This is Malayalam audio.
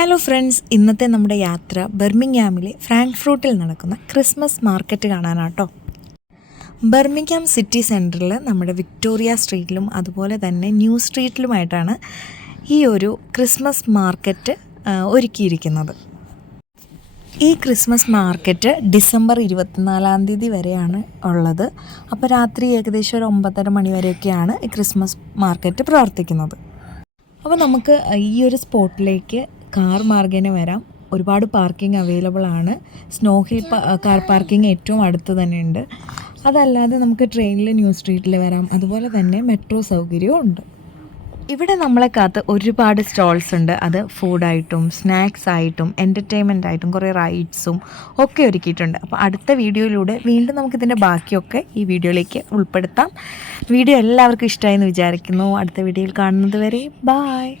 ഹലോ ഫ്രണ്ട്സ്, ഇന്നത്തെ നമ്മുടെ യാത്ര ബർമിംഗ്ഹാമിലെ ഫ്രാങ്ക്ഫർട്ടിൽ നടക്കുന്ന ക്രിസ്മസ് മാർക്കറ്റ് കാണാനാട്ടോ. ബർമിംഗ്ഹാം സിറ്റി സെൻറ്ററിൽ നമ്മുടെ വിക്ടോറിയ സ്ട്രീറ്റിലും അതുപോലെ തന്നെ ന്യൂ സ്ട്രീറ്റിലുമായിട്ടാണ് ഈ ഒരു ക്രിസ്മസ് മാർക്കറ്റ് ഒരുക്കിയിരിക്കുന്നത്. ഈ ക്രിസ്മസ് മാർക്കറ്റ് ഡിസംബർ 24 വരെയാണ് ഉള്ളത്. അപ്പോൾ രാത്രി ഏകദേശം ഒരു 9:30 മണി വരെയൊക്കെയാണ് ഈ ക്രിസ്മസ് മാർക്കറ്റ് പ്രവർത്തിക്കുന്നത്. അപ്പോൾ നമുക്ക് ഈ ഒരു സ്പോട്ടിലേക്ക് കാർ മാർഗേന വരാം. ഒരുപാട് പാർക്കിംഗ് അവൈലബിൾ ആണ്. സ്നോ ഹിൽ കാർ പാർക്കിംഗ് ഏറ്റവും അടുത്ത് തന്നെയുണ്ട്. അതല്ലാതെ നമുക്ക് ട്രെയിനിൽ ന്യൂ സ്ട്രീറ്റിൽ വരാം. അതുപോലെ തന്നെ മെട്രോ സൗകര്യവും ഉണ്ട്. ഇവിടെ നമ്മളെ കാത്ത് ഒരുപാട് സ്റ്റോൾസ് ഉണ്ട്. അത് ഫുഡായിട്ടും സ്നാക്സ് ആയിട്ടും എൻ്റർടൈൻമെൻ്റ് ആയിട്ടും കുറേ റൈഡ്സും ഒക്കെ ഒരുക്കിയിട്ടുണ്ട്. അപ്പോൾ അടുത്ത വീഡിയോയിലൂടെ വീണ്ടും നമുക്കിതിൻ്റെ ബാക്കിയൊക്കെ ഈ വീഡിയോയിലേക്ക് ഉൾപ്പെടുത്താം. വീഡിയോ എല്ലാവർക്കും ഇഷ്ടമായി എന്ന് വിചാരിക്കുന്നു. അടുത്ത വീഡിയോയിൽ കാണുന്നത് വരെ ബായ്.